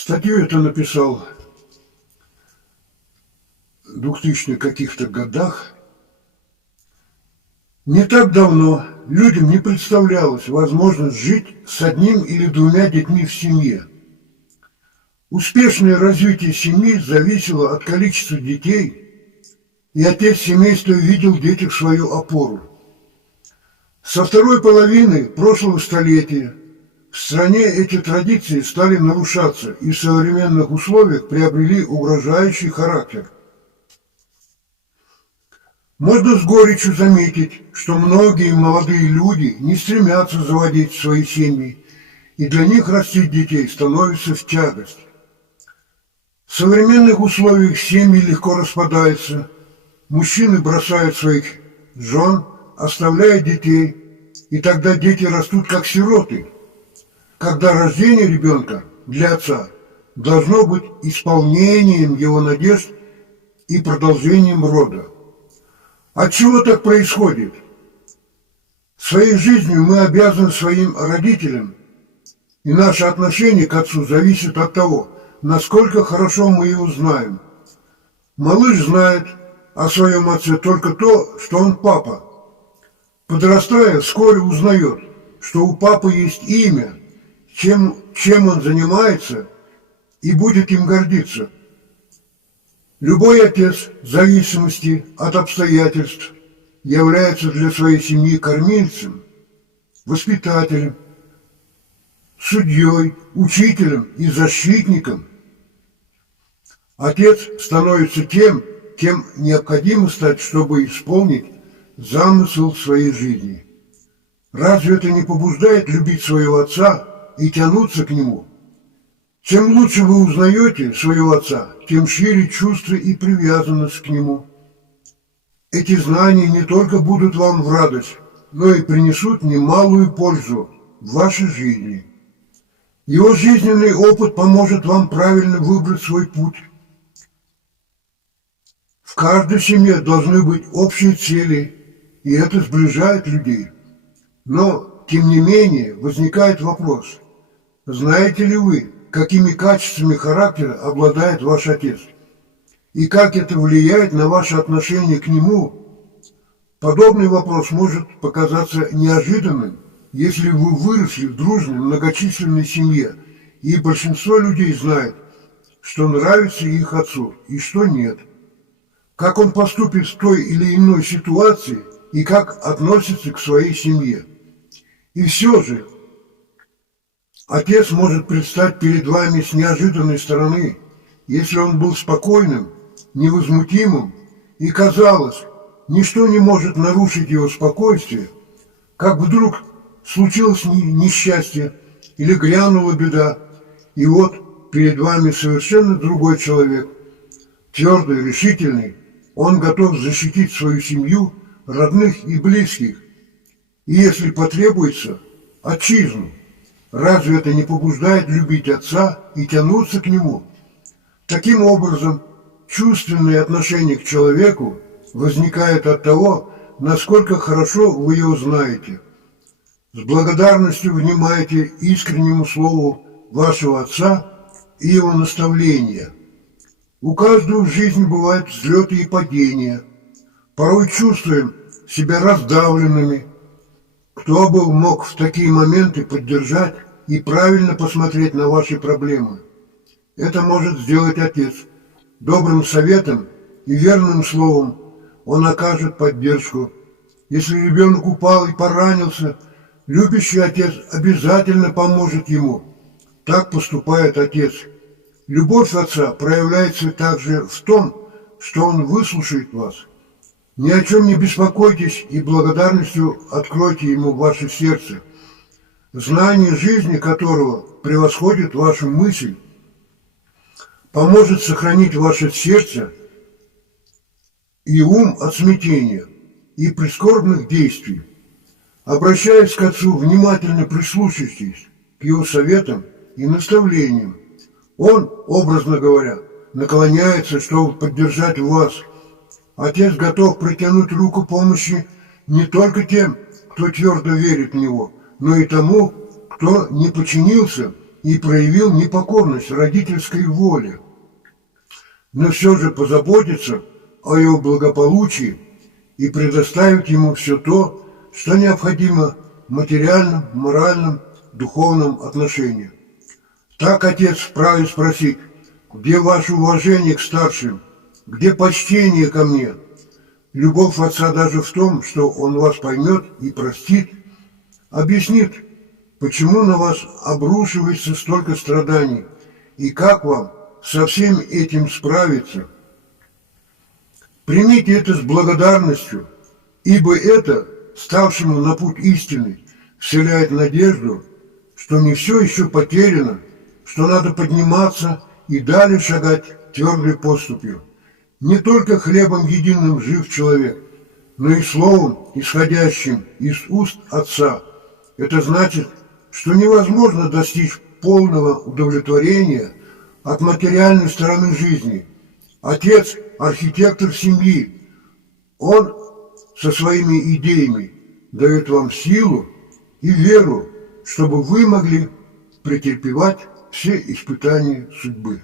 Статью это написал в 2000-х каких-то годах. Не так давно людям не представлялось возможность жить с одним или двумя детьми в семье. Успешное развитие семьи зависело от количества детей, и отец семейства видел в детях свою опору. Со второй половины прошлого столетия в стране эти традиции стали нарушаться и в современных условиях приобрели угрожающий характер. Можно с горечью заметить, что многие молодые люди не стремятся заводить свои семьи, и для них растить детей становится в тягость. В современных условиях семьи легко распадаются, мужчины бросают своих жен, оставляя детей, и тогда дети растут как сироты, когда рождение ребенка для отца должно быть исполнением его надежд и продолжением рода. Отчего так происходит? Своей жизнью мы обязаны своим родителям, и наше отношение к отцу зависит от того, насколько хорошо мы его знаем. Малыш знает о своем отце только то, что он папа. Подрастая, вскоре узнает, что у папы есть имя, чем он занимается, и будет им гордиться. Любой отец, в зависимости от обстоятельств, является для своей семьи кормильцем, воспитателем, судьей, учителем и защитником. Отец становится тем, кем необходимо стать, чтобы исполнить замысел своей жизни. Разве это не побуждает любить своего отца и тянуться к нему? Чем лучше вы узнаете своего отца, тем шире чувства и привязанность к нему. Эти знания не только будут вам в радость, но и принесут немалую пользу в вашей жизни. Его жизненный опыт поможет вам правильно выбрать свой путь. В каждой семье должны быть общие цели, и это сближает людей. Но, тем не менее, возникает вопрос: знаете ли вы, какими качествами характера обладает ваш отец? И как это влияет на ваше отношение к нему? Подобный вопрос может показаться неожиданным, если вы выросли в дружной, многочисленной семье, и большинство людей знает, что нравится их отцу и что нет. Как он поступит в той или иной ситуации и как относится к своей семье. И все же, отец может предстать перед вами с неожиданной стороны, если он был спокойным, невозмутимым, и казалось, ничто не может нарушить его спокойствие, как вдруг случилось несчастье или грянула беда, и вот перед вами совершенно другой человек, твердый, решительный, он готов защитить свою семью, родных и близких, и, если потребуется, отчизну. Разве это не побуждает любить отца и тянуться к нему? Таким образом, чувственное отношение к человеку возникает от того, насколько хорошо вы его знаете. С благодарностью внимаете искреннему слову вашего отца и его наставления. У каждого в жизни бывают взлеты и падения. Порой чувствуем себя раздавленными. Кто бы мог в такие моменты поддержать и правильно посмотреть на ваши проблемы? Это может сделать отец. Добрым советом и верным словом он окажет поддержку. Если ребенок упал и поранился, любящий отец обязательно поможет ему. Так поступает отец. Любовь отца проявляется также в том, что он выслушает вас. Ни о чем не беспокойтесь и благодарностью откройте ему ваше сердце, знание жизни которого превосходит вашу мысль, поможет сохранить ваше сердце и ум от смятения и прискорбных действий. Обращаясь к отцу, внимательно прислушайтесь к его советам и наставлениям. Он, образно говоря, наклоняется, чтобы поддержать вас. Отец готов протянуть руку помощи не только тем, кто твердо верит в него, но и тому, кто не подчинился и проявил непокорность родительской воле, но все же позаботиться о его благополучии и предоставить ему все то, что необходимо в материальном, моральном, духовном отношении. Так отец вправе спросить: где ваше уважение к старшим, где почтение ко мне? Любовь отца даже в том, что он вас поймет и простит, объяснит, почему на вас обрушивается столько страданий и как вам со всем этим справиться. Примите это с благодарностью, ибо это, ставшему на путь истины, вселяет надежду, что не все еще потеряно, что надо подниматься и далее шагать твердой поступью. Не только хлебом единым жив человек, но и словом, исходящим из уст Отца. Это значит, что невозможно достичь полного удовлетворения от материальной стороны жизни. Отец – архитектор семьи. Он со своими идеями дает вам силу и веру, чтобы вы могли претерпевать все испытания судьбы.